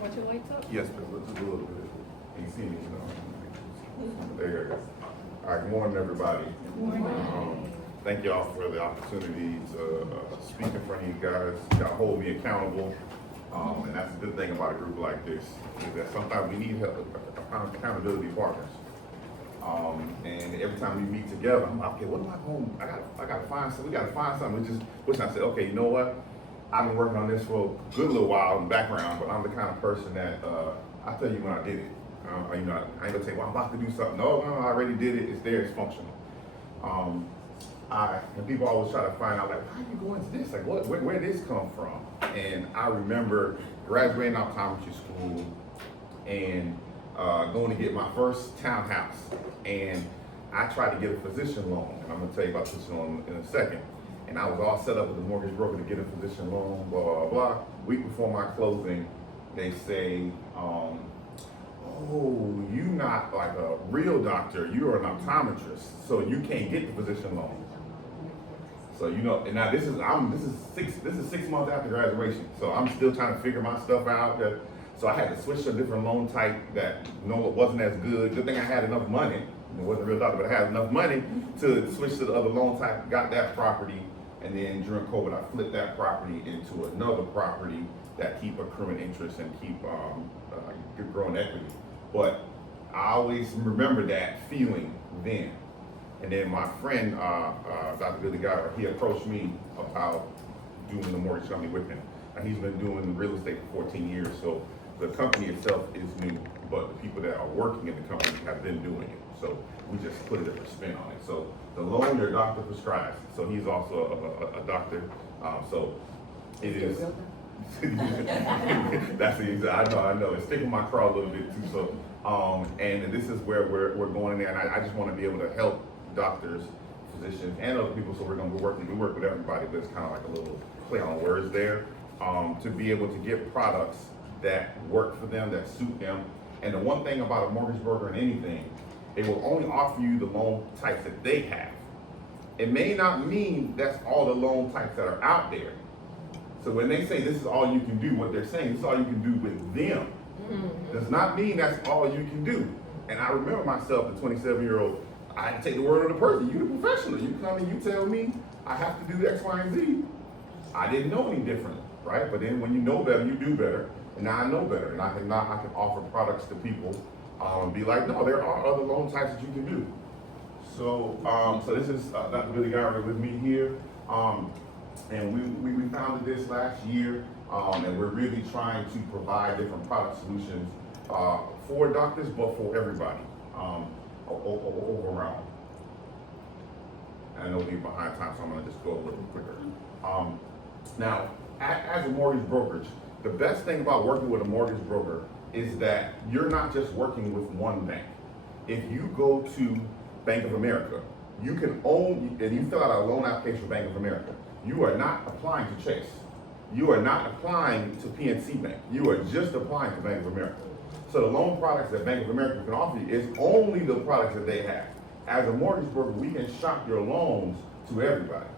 want your lights up? Yes, but just a little bit. You see me, you know. There you go. All right, good morning, everybody. Thank y'all for the opportunity to speak in front of you guys. Y'all hold me accountable. And that's a good thing about a group like this, is that sometimes we need help, accountability partners. And every time we meet together, I'm like, okay, what am I going? I gotta find something. We gotta find something. Which I said, okay, you know what? I've been working on this for a good little while in the background, but I'm the kind of person that I tell you when I did it. You know, I ain't gonna say, well, I'm about to do something. No, I already did it. It's there. It's functional. And people always try to find out, like, how you go into this? Like, where did this come from? And I remember graduating optometry school and going to get my first townhouse. And I tried to get a physician loan. And I'm gonna tell you about physician loan in a second. And I was all set up with the mortgage broker to get a physician loan, blah, blah, blah. Week before my closing, they say, oh, you're not like a real doctor, you're an optometrist, so you can't get the physician loan. So, you know, and now this is 6 months after graduation, so I'm still trying to figure my stuff out. So I had to switch to a different loan type that, you know, it wasn't as good. Good thing I had enough money. It wasn't a real doctor, but I had enough money to switch to the other loan type, got that property, and then during COVID, I flipped that property into another property that keep accruing interest and keep growing equity. But I always remember that feeling then. And then my friend, Dr. Billy Guy, he approached me about doing the mortgage company with him. And he's been doing real estate for 14 years, so the company itself is new, but the people that are working in the company have been doing it. So we just put a different spin on it. So the loan their doctor prescribes, so he's also a doctor. So it is. That's the exact. I know. It's sticking my craw a little bit too. So, and this is where we're going in there, and I just want to be able to help doctors, physicians, and other people. So we're going to be working. We work with everybody, but it's kind of like a little play on words there, to be able to get products that work for them, that suit them. And the one thing about a mortgage broker and anything, they will only offer you the loan types that they have. It may not mean that's all the loan types that are out there. So when they say this is all you can do, what they're saying, this is all you can do with them. Does not mean that's all you can do. And I remember myself, the 27-year-old, I take the word of the person. You the professional. You come and you tell me I have to do X, Y, and Z. I didn't know any different, right? But then when you know better, you do better. And now I know better, and I can offer products to people and be like, no, there are other loan types that you can do. So, so this is Dr. Billy Garrett with me here, and we founded this last year, and we're really trying to provide different product solutions for doctors, but for everybody overall. And I know we're behind time, so I'm going to just go a little quicker. Now, as a mortgage brokerage, the best thing about working with a mortgage broker is that you're not just working with one bank. If you go to Bank of America, you can own, and you fill out a loan application for Bank of America, you are not applying to Chase. You are not applying to PNC Bank. You are just applying to Bank of America. So the loan products that Bank of America can offer you is only the products that they have. As a mortgage broker, we can shop your loans to everybody.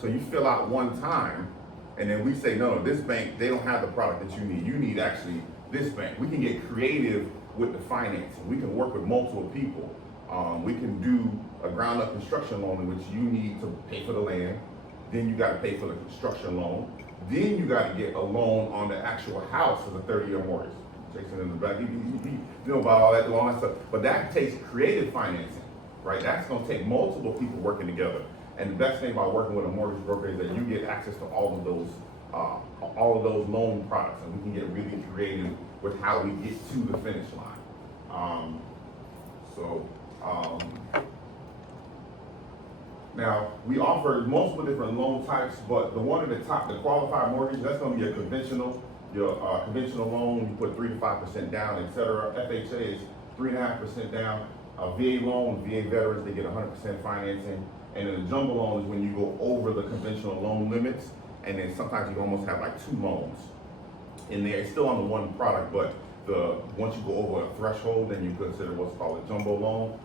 So you fill out one time, and then we say, no, this bank, they don't have the product that you need. You need actually this bank. We can get creative with the financing. We can work with multiple people. We can do a ground up construction loan in which you need to pay for the land. Then you got to pay for the construction loan. Then you got to get a loan on the actual house for the 30-year mortgage. Jason in the back, you know about all that stuff. But that takes creative financing, right? That's going to take multiple people working together. And the best thing about working with a mortgage broker is that you get access to all of those loan products, and we can get really creative with how we get to the finish line. Now we offer multiple different loan types, but the one at the top, the qualified mortgage, that's going to be a conventional loan. You put 3 to 5% down, etc. FHA is 3.5% down. A VA loan, VA veterans, they get 100% financing. And then the jumbo loan is when you go over the conventional loan limits, and then sometimes you almost have like 2 loans in there. It's still on the one product, but once you go over a threshold, then you consider what's called a jumbo loan.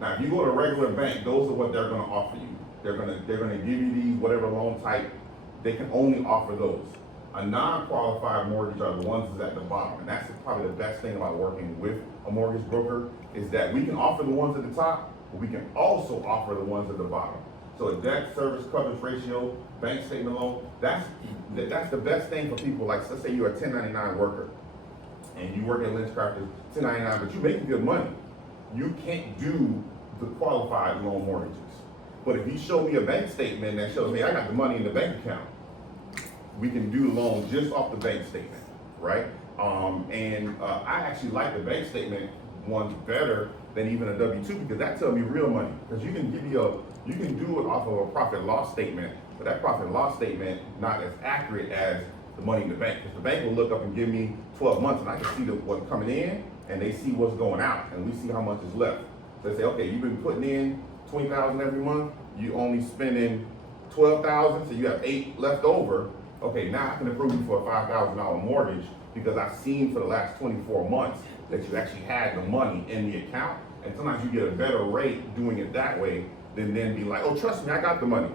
Now, if you go to a regular bank, those are what they're going to offer you. They're going to give you these whatever loan type. They can only offer those. A non-qualified mortgage are the ones that's at the bottom, and that's probably the best thing about working with a mortgage broker is that we can offer the ones at the top, but we can also offer the ones at the bottom. So a debt service coverage ratio, bank statement loan, that's the best thing for people. Like, let's say you're a 1099 worker and you work at LynchCrafters 1099, but you're making good money. You can't do the qualified loan mortgages. But if you show me a bank statement that shows me I got the money in the bank account, we can do the loan just off the bank statement, right? I actually like the bank statement ones better than even a W-2 because that tells me real money. Because you can do it off of a profit loss statement, but that profit loss statement not as accurate as the money in the bank. Because the bank will look up and give me 12 months, and I can see what's coming in, and they see what's going out, and we see how much is left. So they say, okay, you've been putting in $20,000 every month. You only spending $12,000, so you have $8 left over. Okay, now I can approve you for a $5,000 mortgage because I've seen for the last 24 months that you actually had the money in the account. And sometimes you get a better rate doing it that way than then be like, oh, trust me, I got the money.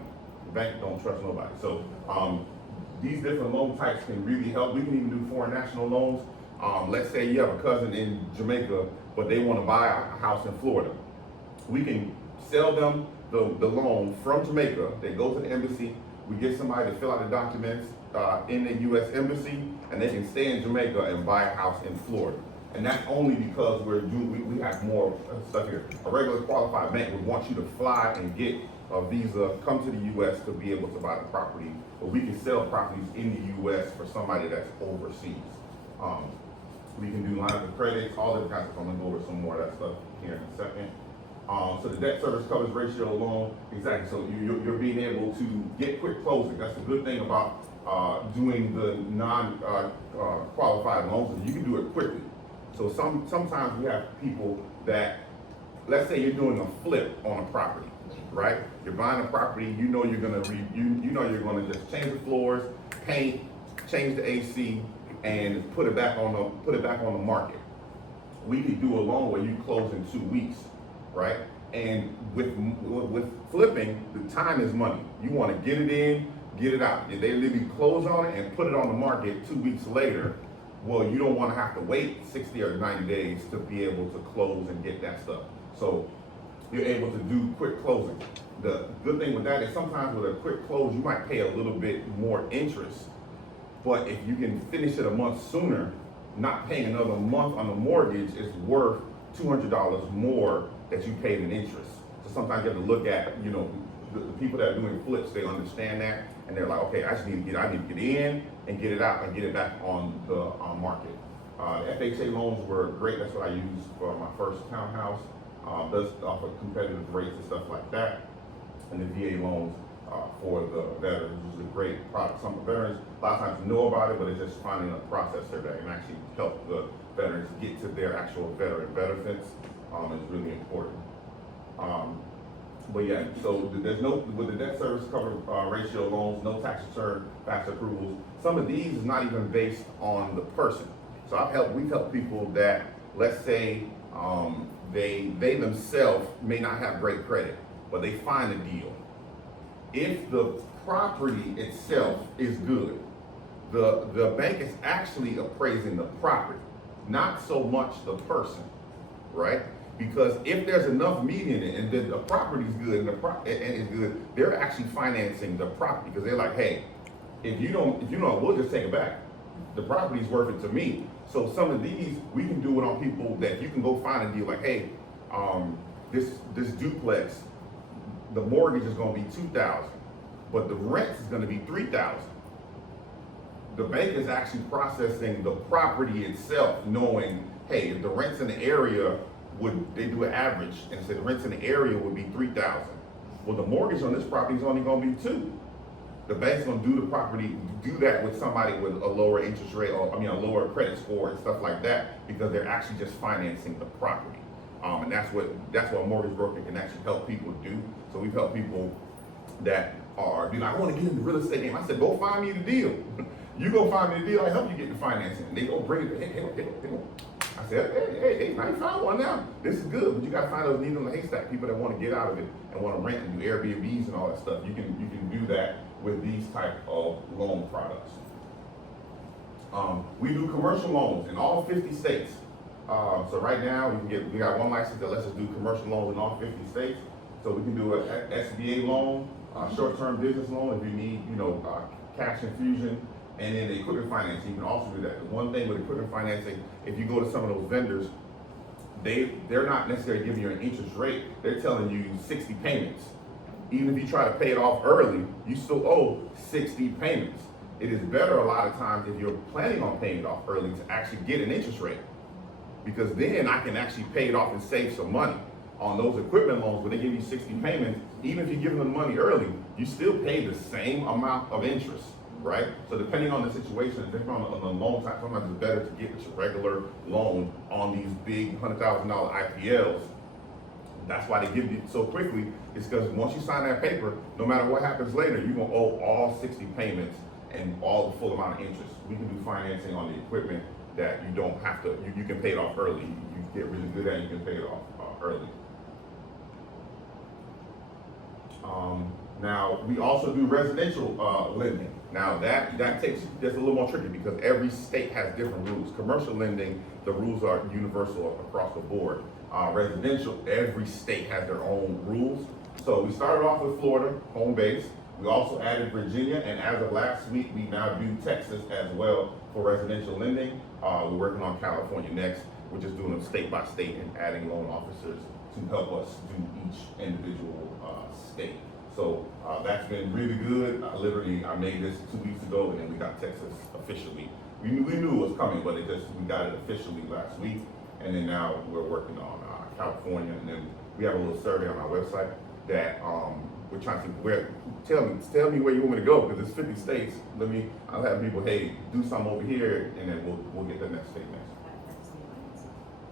The bank don't trust nobody. So these different loan types can really help. We can even do foreign national loans. Let's say you have a cousin in Jamaica, but they want to buy a house in Florida. We can sell them the loan from Jamaica. They go to the embassy. We get somebody to fill out the documents in the U.S. Embassy, and they can stay in Jamaica and buy a house in Florida. And that's only because we have more stuff here. A regular qualified bank would want you to fly and get a visa, come to the U.S. to be able to buy the property. But we can sell properties in the U.S. for somebody that's overseas. We can do lines of credit, all different kinds of stuff. I'm gonna go over some more of that stuff here in a second. So the debt service coverage ratio loan, exactly. So you're being able to get quick closing. That's the good thing about doing the non-qualified loans. You can do it quickly. So sometimes we have people that, let's say you're doing a flip on a property, right? You're buying a property. You know you're gonna you're gonna just change the floors, paint, change the AC, and put it back on the market. We could do a loan where you close in 2 weeks. Right? And with flipping, the time is money. You want to get it in, get it out. If they literally close on it and put it on the market 2 weeks later, well, you don't want to have to wait 60 or 90 days to be able to close and get that stuff. So you're able to do quick closing. The good thing with that is sometimes with a quick close, you might pay a little bit more interest. But if you can finish it a month sooner, not paying another month on the mortgage is worth $200 more that you paid in interest. So sometimes you have to look at, the people that are doing flips, they understand that, and they're like, okay, I need to get in and get it out and get it back on the market. The FHA loans were great. That's what I used for my first townhouse. Does offer competitive rates and stuff like that. And the VA loans for the veterans is a great product. Some veterans a lot of times know about it, but it's just finding a processor that can actually help the veterans get to their actual veteran benefits. Is really important. But yeah, so there's with the debt service coverage ratio loans, no tax return, fast approvals. Some of these is not even based on the person. So we've helped people that, let's say, they themselves may not have great credit, but they find a deal. If the property itself is good, the bank is actually appraising the property, not so much the person, right? Because if there's enough meat in it and the property's good and it's good, they're actually financing the property because they're like, hey, if you don't, we'll just take it back. The property's worth it to me. So some of these we can do it on people that you can go find a deal like, hey, this duplex, the mortgage is going to be $2,000, but the rent is going to be $3,000. The bank is actually processing the property itself, knowing, hey, if the rents in the area they do an average and say the rents in the area would be $3,000. Well, the mortgage on this property is only going to be $2,000. The bank's going to do that with somebody with a lower interest rate or a lower credit score and stuff like that because they're actually just financing the property. And that's what a mortgage broker can actually help people do. So we've helped people that are, I want to get in the real estate game. I said, go find me the deal. You go find me the deal, I help you get the financing. And they go bring it, hey. I said, hey, I found one now. This is good, but you gotta find those needle in the haystack, people that want to get out of it and want to rent and do Airbnbs and all that stuff. You can do that with these type of loan products. We do commercial loans in all 50 states. So right now we got one license that lets us do commercial loans in all 50 states. So we can do an SBA loan, short-term business loan if you need, cash infusion, and then the equipment financing. You can also do that. The one thing with equipment financing, if you go to some of those vendors, they're not necessarily giving you an interest rate. They're telling you 60 payments. Even if you try to pay it off early, you still owe 60 payments. It is better a lot of times if you're planning on paying it off early to actually get an interest rate, because then I can actually pay it off and save some money. On those equipment loans, where they give you 60 payments, even if you give them the money early, you still pay the same amount of interest, right? So depending on the situation, depending on the loan type, sometimes it's better to get a regular loan on these big $100,000 IPLs. That's why they give you so quickly. It's because once you sign that paper, no matter what happens later, you're gonna owe all 60 payments and all the full amount of interest. We can do financing on the equipment that you don't have to, you can pay it off early. You get really good at it, you can pay it off early. Now, we also do residential lending. Now that's a little more tricky because every state has different rules. Commercial lending, the rules are universal across the board. Residential, every state has their own rules. So we started off with Florida, home base. We also added Virginia, and as of last week, we now do Texas as well for residential lending. We're working on California next. We're just doing them state by state and adding loan officers to help us do each individual state. So that's been really good. I made this 2 weeks ago, and then we got Texas officially. We knew it was coming, but we got it officially last week. And then now we're working on California, and then we have a little survey on our website that we're trying to tell me where you want me to go, because it's 50 states. I'll have people, hey, do something over here, and then we'll get the next state next.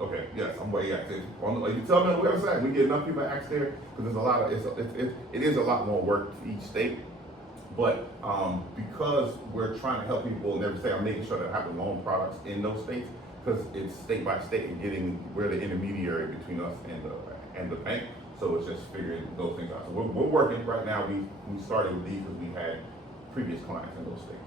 Okay, yes, I'm way active. You tell me on the website, we get enough people to ask there, because it is a lot more work for each state. But because we're trying to help people in every state, I'm making sure that I have the loan products in those states, because it's state by state and we're the intermediary between us and the bank. So it's just figuring those things out. So we're working right now. We started with these because we had previous clients in those states.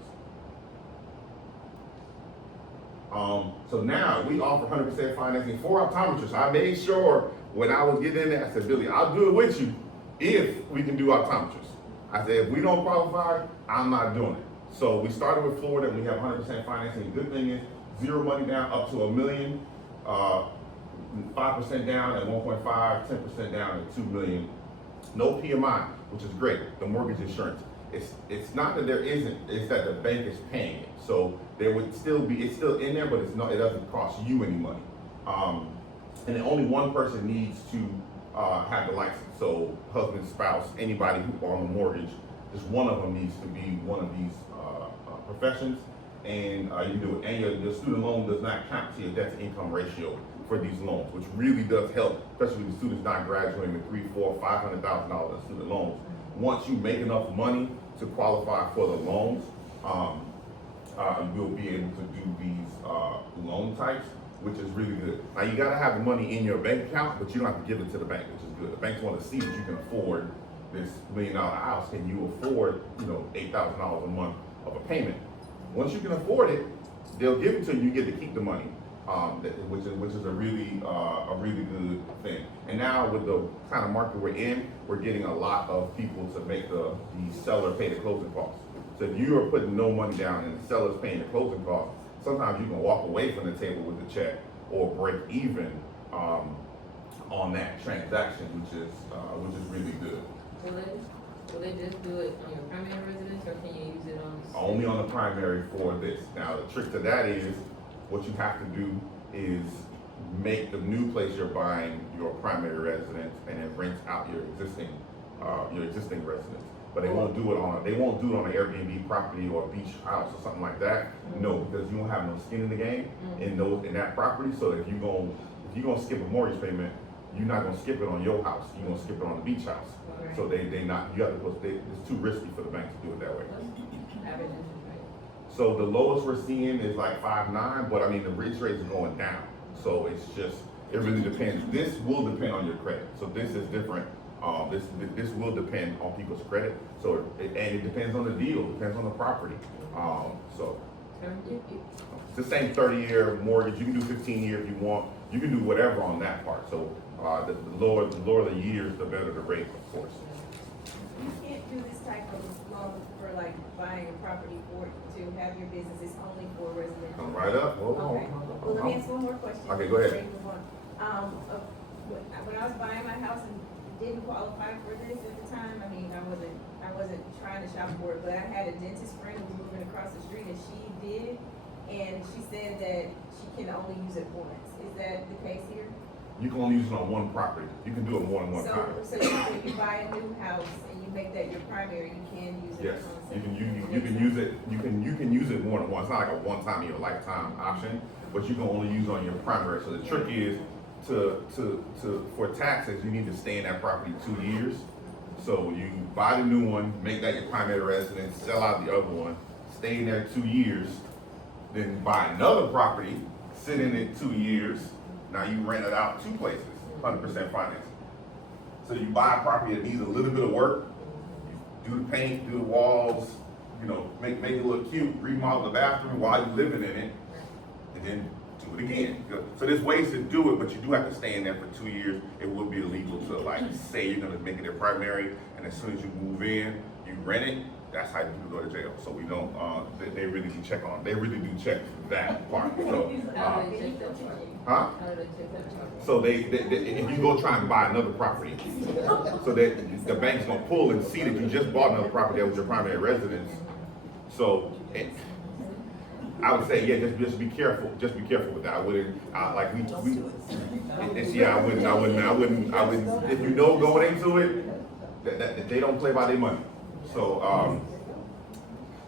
So now we offer 100% financing for optometrists. I made sure when I was getting in there, I said, Billy, I'll do it with you if we can do optometrists. I said, if we don't qualify, I'm not doing it. So we started with Florida, and we have 100% financing. The good thing is, zero money down up to $1 million, 5% down at 1.5, 10% down at $2 million. No PMI, which is great. The mortgage insurance. It's not that there isn't, it's that the bank is paying it. So there would still be, it's still in there, but it doesn't cost you any money. And then only one person needs to have the license. So husband, spouse, anybody who on the mortgage, just one of them needs to be one of these professions. And you do it. And your student loan does not count to your debt to income ratio for these loans, which really does help, especially with students not graduating with $300,000, $400,000, $500,000 in student loans. Once you make enough money to qualify for the loans, you'll be able to do these loan types, which is really good. Now you gotta have the money in your bank account, but you don't have to give it to the bank, which is good. The banks want to see that you can afford this $1 million house. Can you afford, $8,000 a month of a payment? Once you can afford it, they'll give it to you. You get to keep the money, which is a really good thing. And now with the kind of market we're in, we're getting a lot of people to make the seller pay the closing costs. So if you are putting no money down and the seller's paying the closing costs, sometimes you can walk away from the table with the check or break even on that transaction, which is really good. Will they just do it on your primary residence, or can you use it on? Only on the primary for this. Now the trick to that is, what you have to do is make the new place you're buying your primary residence, and then rent out your existing residence. But they won't do it on an Airbnb property or a beach house or something like that. Mm-hmm. No, because you don't have no skin in the game in that property. So if you're gonna skip a mortgage payment, you're not gonna skip it on your house. You're gonna skip it on the beach house. Right. So it's too risky for the bank to do it that way. Average interest rate. So the lowest we're seeing is like 5.9, but I mean the interest rate is going down. So it really depends. This will depend on your credit. So this is different. This will depend on people's credit. So it depends on the deal. It depends on the property. term? It's the same 30-year mortgage. You can do 15 years if you want. You can do whatever on that part. So the lower the years, the better the rate, of course. You can't do this type of loan for like buying a property for, to have your business, it's only for residential. Come right up. Hold on. Okay, well, let me ask one more question. Okay, go ahead. Ready to move on. When I was buying my house and didn't qualify for this at the time, I mean, I wasn't trying to shop for it, but I had a dentist friend who was moving across the street and she did, and she said that she can only use it once. Is that the case here? You can only use it on one property. You can do it more than one time. So if you buy a new house and you make that your primary, you can use it Yes, on you can second. use it. You can use it more than once. It's not like a one-time in your lifetime option, but you can only use it on your primary. So the trick is for taxes, you need to stay in that property 2 years. So you buy the new one, make that your primary residence, sell out the other one, stay in there 2 years, then buy another property, sit in it 2 years. Now you rent it out 2 places, 100% financing. So you buy a property that needs a little bit of work, you do the paint, do the walls, make it look cute, remodel the bathroom while you're living in it, and then do it again. So there's ways to do it, but you do have to stay in there for 2 years. It would be illegal to say you're gonna make it their primary, and as soon as you move in, you rent it. That's how you go to jail. So we don't. They really do check on. They really do check that part. So, How do they check that part? huh? How do they check that part? So they if you go try and buy another property, so that the bank's gonna pull and see that you just bought another property that was your primary residence. So I would say, yeah, just be careful. Just be careful with that. I wouldn't I wouldn't. If you know going into it that they don't play by their money. So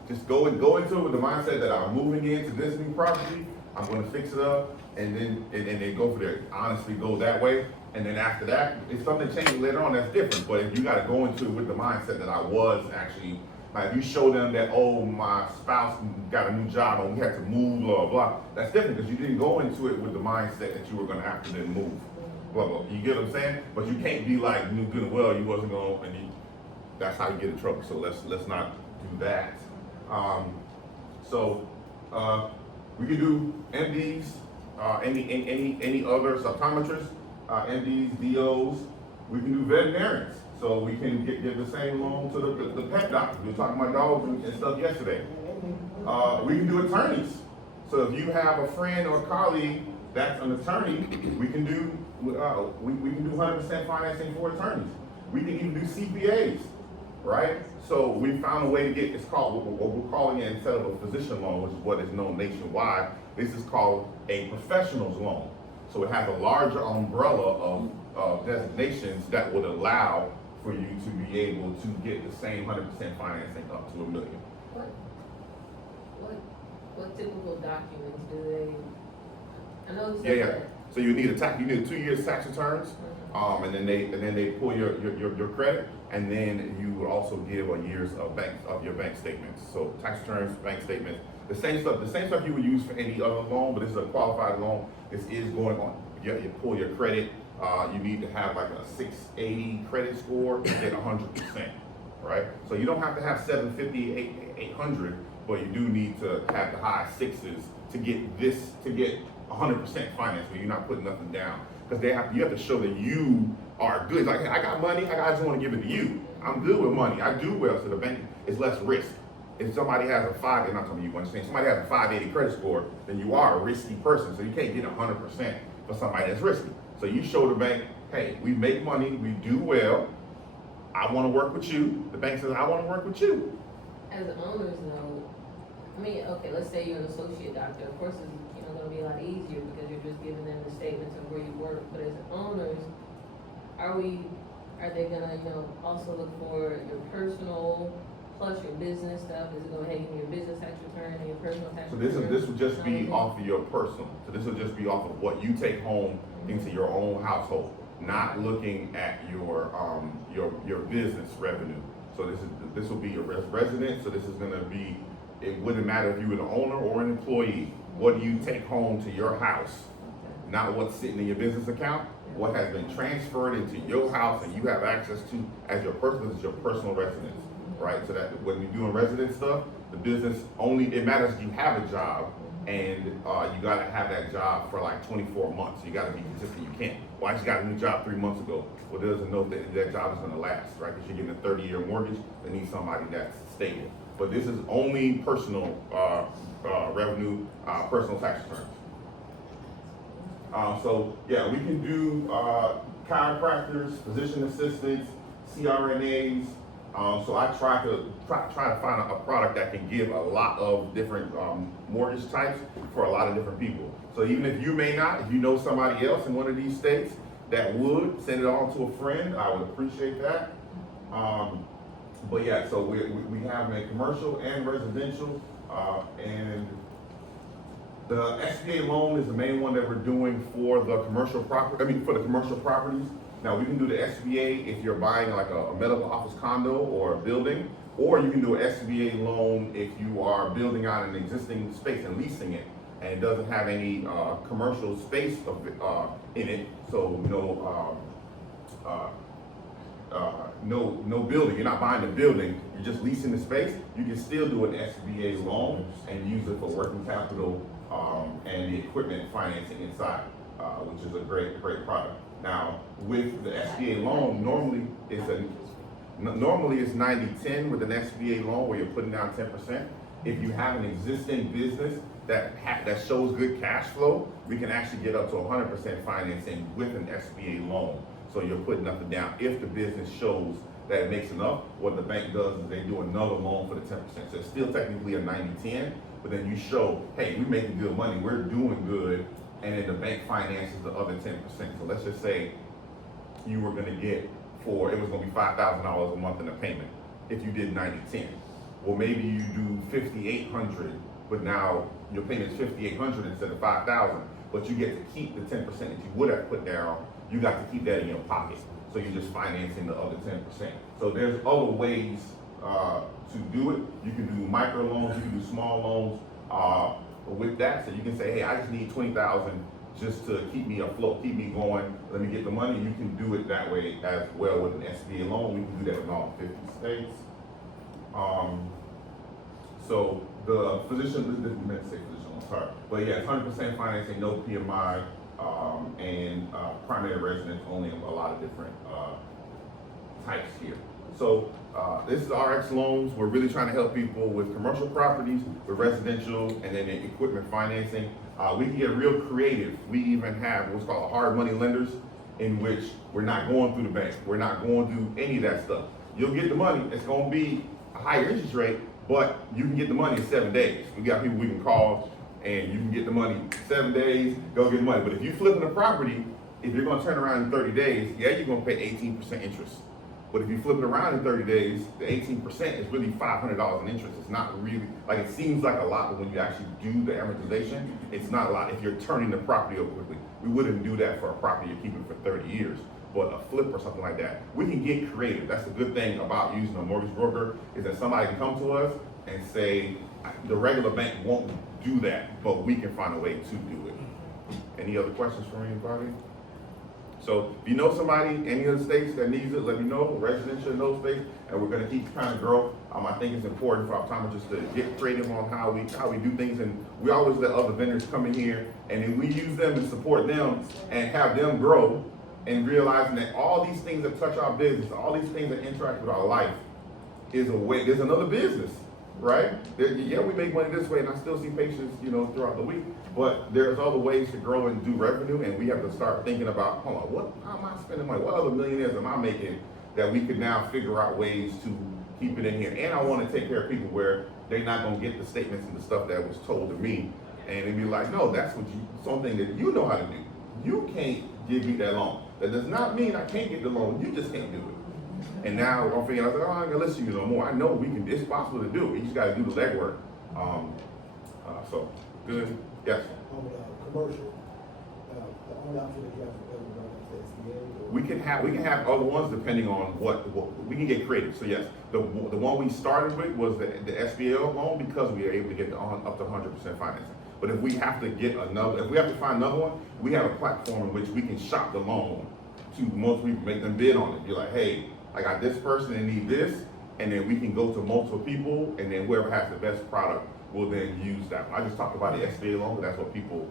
just go into it with the mindset that I'm moving into this new property. I'm going to fix it up, and then go for there. Honestly, go that way, and then after that, if something changes later on, that's different. But if you got to go into it with the mindset that I was actually, like, if you show them that, oh, my spouse got a new job and we had to move, blah blah, that's different because you didn't go into it with the mindset that you were going to have to then move, blah blah. You get what I'm saying? But you can't be like, new good and well, you wasn't going, and that's how you get in trouble. So let's not do that. We can do MDs, any other optometrists, MDs, DOs. We can do veterinarians. So we can give the same loan to the pet doctor. We were talking about dogs and stuff yesterday. We can do attorneys. So if you have a friend or colleague that's an attorney, we can do 100% financing for attorneys. We can even do CPAs. Right? So we found a way to get, it's called, what we're calling it, instead of a physician loan, which is what is known nationwide, this is called a professional's loan. So it has a larger umbrella of designations that would allow for you to be able to get the same 100% financing up to $1 million. What typical documents do they, I know you said Yeah. that. So you need a 2 years tax returns, and then they pull your credit, and then you would also give a year's of your bank statements. So tax returns, bank statements, the same stuff you would use for any other loan, but this is a qualified loan. This is going on. You pull your credit. You need to have like a 680 credit score to get 100%, right? So you don't have to have 750, 800, but you do need to have the high sixes to get 100% finance where you're not putting nothing down. Because you have to show that you are good. Like, hey, I got money, I just want to give it to you. I'm good with money. I do well, so the bank is less risk. If somebody has a they're not telling you one thing, somebody has a 580 credit score, then you are a risky person. So you can't get 100% for somebody that's risky. So you show the bank, hey, we make money, we do well, I want to work with you. The bank says, I want to work with you. As owners though, I mean, okay, let's say you're an associate doctor, of course it's going to be a lot easier because you're just giving them the statements of where you work, but as owners, are they gonna, also look for your personal plus your business stuff? Is it gonna hang in your business tax return and your personal tax So return? this would just be off of your personal. So this will just be off of what you take home into your own household, not looking at your business revenue. So this will be your resident. So this is gonna be, it wouldn't matter if you were the owner or an employee. What do you take home to your house? Not what's sitting in your business account. What has been transferred into your house and you have access to as your personal residence, right? So that when you're doing resident stuff, The business only, it matters if you have a job, and you gotta have that job for like 24 months. You gotta be consistent. You can't, well, I just got a new job 3 months ago. Well, it doesn't know that that job is gonna last, right? Because you're getting a 30-year mortgage, they need somebody that's stable. But this is only personal revenue, personal tax returns. So yeah, we can do chiropractors, physician assistants, CRNAs. So I try to find a product that can give a lot of different mortgage types for a lot of different people. So even if you may not, if you know somebody else in one of these states that would, send it on to a friend. I would appreciate that. But yeah, so we have a commercial and residential, and the SBA loan is the main one that we're doing for the commercial property. I mean, for the commercial properties. Now we can do the SBA if you're buying like a medical office condo or a building, or you can do an SBA loan if you are building out an existing space and leasing it, and it doesn't have any commercial space in it. So no building. You're not buying the building. You're just leasing the space. You can still do an SBA loan and use it for working capital and the equipment financing inside, which is a great product. Now, with the SBA loan, normally it's 90-10 with an SBA loan where you're putting down 10%. If you have an existing business that shows good cash flow, we can actually get up to 100% financing with an SBA loan. So you're putting nothing down. If the business shows that it makes enough, what the bank does is they do another loan for the 10%. So it's still technically a 90-10, but then you show, hey, we're making good money, we're doing good, and then the bank finances the other 10%. So let's just say you were gonna get it was gonna be $5,000 a month in a payment if you did 90-10. Well, maybe you do $5,800, but now your payment is $5,800 instead of $5,000, but you get to keep the 10% that you would have put down. You got to keep that in your pocket. So you're just financing the other 10%. So there's other ways to do it. You can do micro loans, you can do small loans with that. So you can say, hey, I just need $20,000 just to keep me afloat, keep me going. Let me get the money. You can do it that way as well with an SBA loan. We can do that in all 50 states. So the physician, didn't meant to say physician, I'm sorry. But yeah, 100% financing, no PMI, and primary residence only in a lot of different types here. So this is RX Loans. We're really trying to help people with commercial properties, with residential, and then the equipment financing. We can get real creative. We even have what's called hard money lenders, in which we're not going through the bank. We're not going through any of that stuff. You'll get the money. It's going to be a higher interest rate, but you can get the money in 7 days. We got people we can call, and you can get the money 7 days, go get the money. But if you're flipping a property, if you're going to turn around in 30 days, yeah, you're going to pay 18% interest. But if you flip it around in 30 days, the 18% is really $500 in interest. It's not really, like it seems like a lot, but when you actually do the amortization, it's not a lot if you're turning the property over quickly. We wouldn't do that for a property you're keeping for 30 years, but a flip or something like that. We can get creative. That's the good thing about using a mortgage broker, is that somebody can come to us and say, the regular bank won't do that, but we can find a way to do it. Any other questions from anybody? So if you know somebody, any of the states that needs it, let me know, residential in those states, and we're gonna keep trying to grow. I think it's important for optometrists to get creative on how we do things, and we always let other vendors come in here, and then we use them and support them and have them grow, and realizing that all these things that touch our business, all these things that interact with our life is a way, there's another business, right? Yeah, we make money this way, and I still see patients, throughout the week, but there's other ways to grow and do revenue, and we have to start thinking about, hold on, how am I spending money? What other millionaires am I making that we could now figure out ways to keep it in here? And I want to take care of people where they're not going to get the statements and the stuff that was told to me, and it'd be like, no, that's something that you know how to do. You can't give me that loan. That does not mean I can't get the loan. You just can't do it. And now I'm figuring, I said, oh, I ain't gonna listen to you no more. I know it's possible to do. You just gotta do the legwork. So, good, yes? On commercial, the only option that you have for SBA? We can have other ones depending on what we can get creative. So yes, the one we started with was the SBA loan, because we are able to get up to 100% financing. But if we have to find another one, we have a platform in which we can shop the loan to most people, make them bid on it. Be like, hey, I got this person that need this, and then we can go to multiple people, and then whoever has the best product will then use that. I just talked about the SBA loan, but that's what people,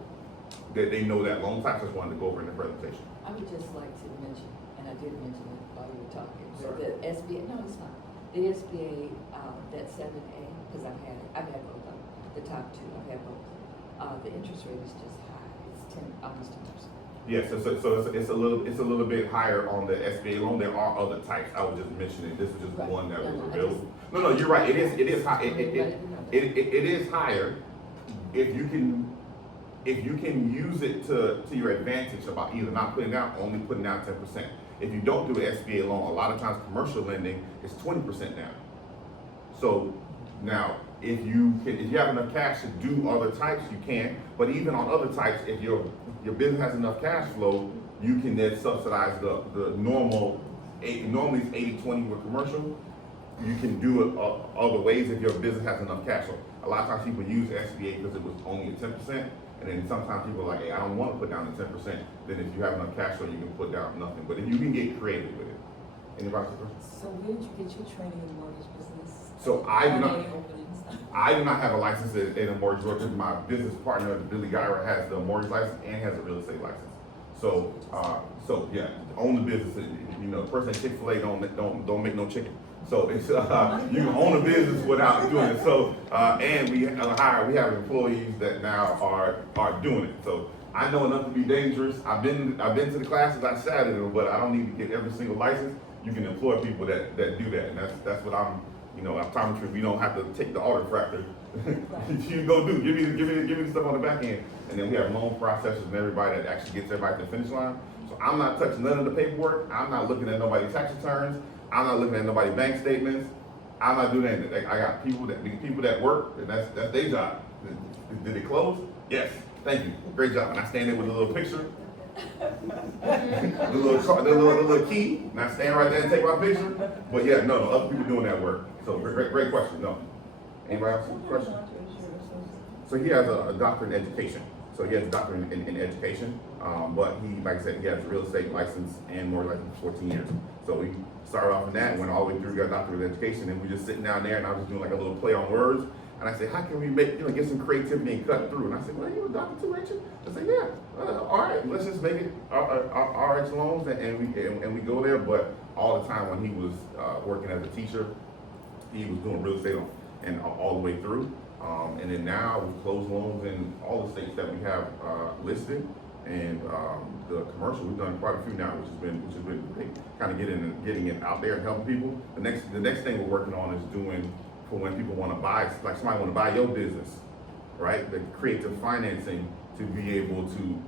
that they know that loan type, just wanted to go over in the presentation. I would just like to mention, and I did mention it while you were talking, but Sorry. the SBA, no, it's not. The SBA, that 7A, because I've had both of them, the top two, I've had both. The interest rate is just high, it's almost 10%. Yes, so it's a little bit higher on the SBA loan. There are other types. I was just mentioning, this is just Right. one that No, was no, I available. No, you're right. It is high. It is higher if you can use it to your advantage about either not putting down, only putting down 10%. If you don't do an SBA loan, a lot of times commercial lending is 20% down. So now, if you have enough cash to do other types, you can. But even on other types, if your business has enough cash flow, you can then subsidize the normal. Normally it's 80-20 with commercial. You can do it other ways if your business has enough cash flow. A lot of times people use SBA because it was only at 10%, and then sometimes people are like, hey, I don't want to put down the 10%. Then if you have enough cash flow, you can put down nothing. But if you can get creative with it. Anybody else? So where did you get your training in mortgage business? So I do not. Are they openings? I do not have a license in a mortgage broker. My business partner, Billy Gyra, has the mortgage license and has a real estate license. So yeah, own the business. You know, the person at Chick-fil-A don't make no chicken. So it's you can own a business without doing it. So and we have employees that now are doing it. So I know enough to be dangerous. I've been to the classes, I sat in them, but I don't need to get every single license. You can employ people that do that, and that's what I'm. You know, optometry, we don't have to take the auto refractor. You go do, give me the stuff on the back end. And then we have loan processors and everybody that actually gets everybody to the finish line. So I'm not touching none of the paperwork. I'm not looking at nobody's tax returns. I'm not looking at nobody's bank statements. I'm not doing anything. Like, I got people that work, and that's their job. Did it close? Yes. Thank you. Great job. And I stand there with a little picture. the little key, and I stand right there and take my picture. But yeah, no, other people doing that work. So great question. No. Anybody else? Question? So he has a doctorate in education. So he has a doctorate in education. But he, like I said, he has a real estate license and mortgage license for 14 years. So we started off in that, went all the way through, got a doctorate in education, and we just sitting down there, and I was just doing like a little play on words. And I said, how can we get some creativity and cut through? And I said, well, you a doctor too, ain't you? I said, yeah. All right, let's just make it RH loans, and we go there. But all the time when he was working as a teacher, he was doing real estate and all the way through. And then now we close loans in all the states that we have listed, and the commercial we've done quite a few now, which has been great. Kind of getting it out there and helping people. The next thing we're working on is doing for when people want to buy, like somebody want to buy your business, right? The creative financing to be able to,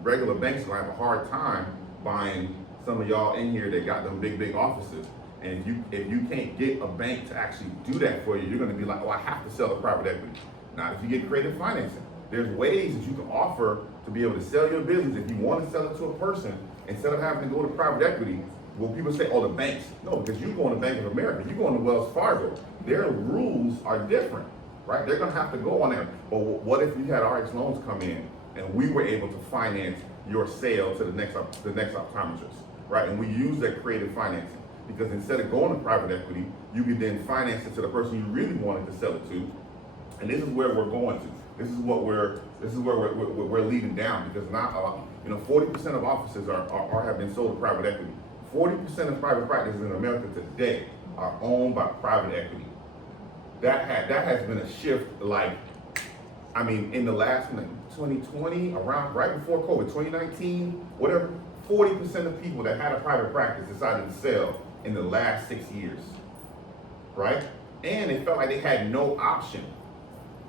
regular banks will have a hard time buying some of y'all in here that got them big offices. And if you can't get a bank to actually do that for you, you're going to be like, oh, I have to sell the private equity. Now, if you get creative financing, there's ways that you can offer to be able to sell your business. If you want to sell it to a person, instead of having to go to private equity, well, people say, oh, the banks. No, because you're going to Bank of America, you're going to Wells Fargo. Their rules are different, right? They're going to have to go on there. But what if you had RH loans come in and we were able to finance your sale to the next optometrist, right? And we use that creative financing because instead of going to private equity, you could then finance it to the person you really wanted to sell it to. And this is where we're going to. This is where we're leading down, because now 40% of offices have been sold to private equity. 40% of private practices in America today are owned by private equity. That has been a shift, in the last 2020, around right before COVID, 2019, whatever, 40% of people that had a private practice decided to sell in the last 6 years, right? And they felt like they had no option,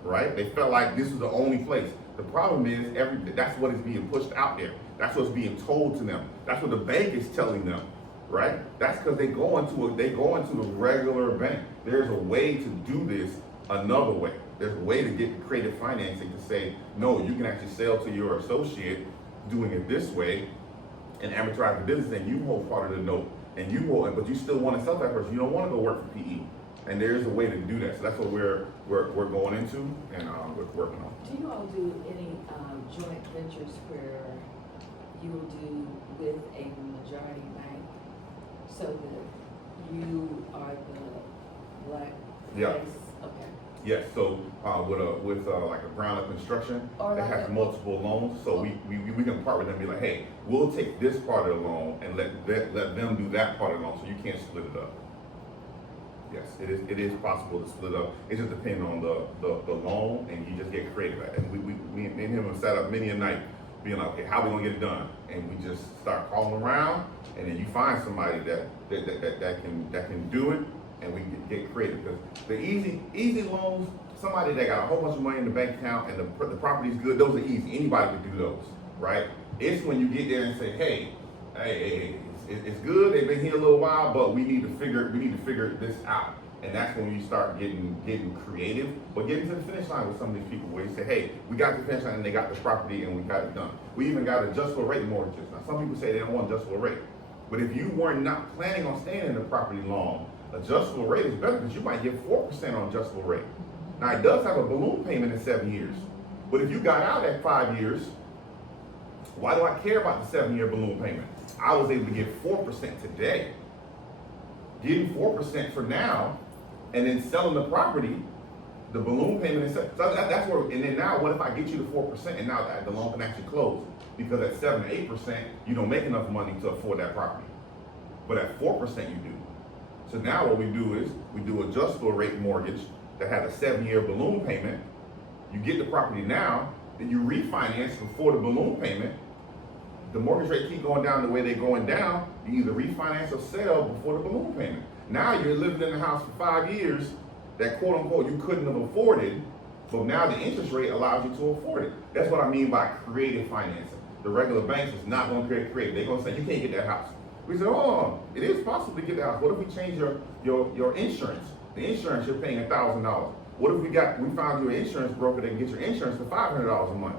right? They felt like this was the only place. The problem is that's what is being pushed out there. That's what's being told to them. That's what the bank is telling them, right? That's because they go into a regular bank. There's a way to do this another way. There's a way to get the creative financing to say, no, you can actually sell to your associate doing it this way and amortize the business, and you hold part of the note, but you still want to sell to that person. You don't want to go work for PE. And there's a way to do that. So that's what we're going into and we're working on. Do you all do any joint ventures where you will do with a majority bank so that you are the black Yeah. place? Okay. Yes, so, with like a ground up construction, Or they like have a- multiple loans, so we can partner with them and be like, hey, we'll take this part of the loan and let them do that part of the loan, so you can't split it up. Yes, it is possible to split up, it just depends on the loan, and you just get creative at it. And me and him have sat up many a night, being like, okay, how we gonna get it done? And we just start calling around, and then you find somebody that can do it, and we get creative, because the easy loans, somebody that got a whole bunch of money in the bank account and the property's good, those are easy, anybody can do those, right? It's when you get there and say, hey, it's good, they've been here a little while, but we need to figure this out. And that's when you start getting creative, but getting to the finish line with some of these people where you say, hey, we got the finish line and they got the property and we got it done. We even got adjustable rate mortgages. Now, some people say they don't want adjustable rate, but if you were not planning on staying in the property long, adjustable rate is better because you might get 4% on adjustable rate. Now, it does have a balloon payment in 7 years, but if you got out at 5 years, why do I care about the 7-year balloon payment? I was able to get 4% today. Getting 4% for now, and then selling the property, the balloon payment is set. So that's where, and then now what if I get you to 4% and now the loan can actually close? Because at 7 to 8%, you don't make enough money to afford that property. But at 4% you do. So now what we do is, we do adjustable rate mortgage that has a 7-year balloon payment. You get the property now, then you refinance before the balloon payment. The mortgage rate keep going down the way they're going down. You either refinance or sell before the balloon payment. Now you're living in the house for 5 years that quote unquote you couldn't have afforded, but now the interest rate allows you to afford it. That's what I mean by creative financing. The regular banks is not going to create creative. They're going to say you can't get that house. We say, oh, it is possible to get the house. What if we change your insurance? The insurance you're paying $1,000. What if we found you an insurance broker that can get your insurance for $500 a month?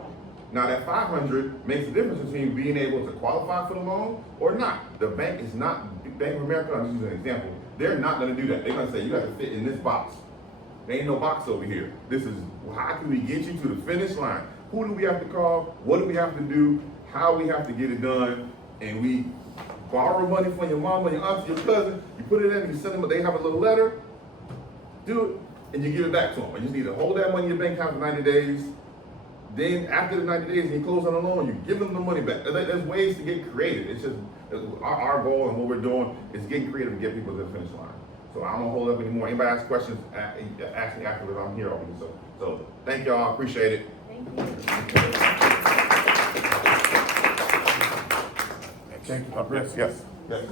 Now that $500 makes a difference between being able to qualify for the loan or not. The bank is not, Bank of America, I'm using an example, they're not gonna do that. They're gonna say, you have to fit in this box. There ain't no box over here. This is, how can we get you to the finish line? Who do we have to call? What do we have to do? How we have to get it done? And we borrow money from your mama, your auntie, your cousin, you put it in, you send them, they have a little letter, do it, and you give it back to them. And you just need to hold that money in your bank account for 90 days. Then after the 90 days and you close on the loan, you give them the money back. There's ways to get creative. It's just our goal and what we're doing is getting creative to get people to the finish line. So I don't want to hold up anymore. Anybody has questions, ask me afterwards. I'm here always. So thank y'all. Appreciate it. Thank you. Thank you. Yes. Yes.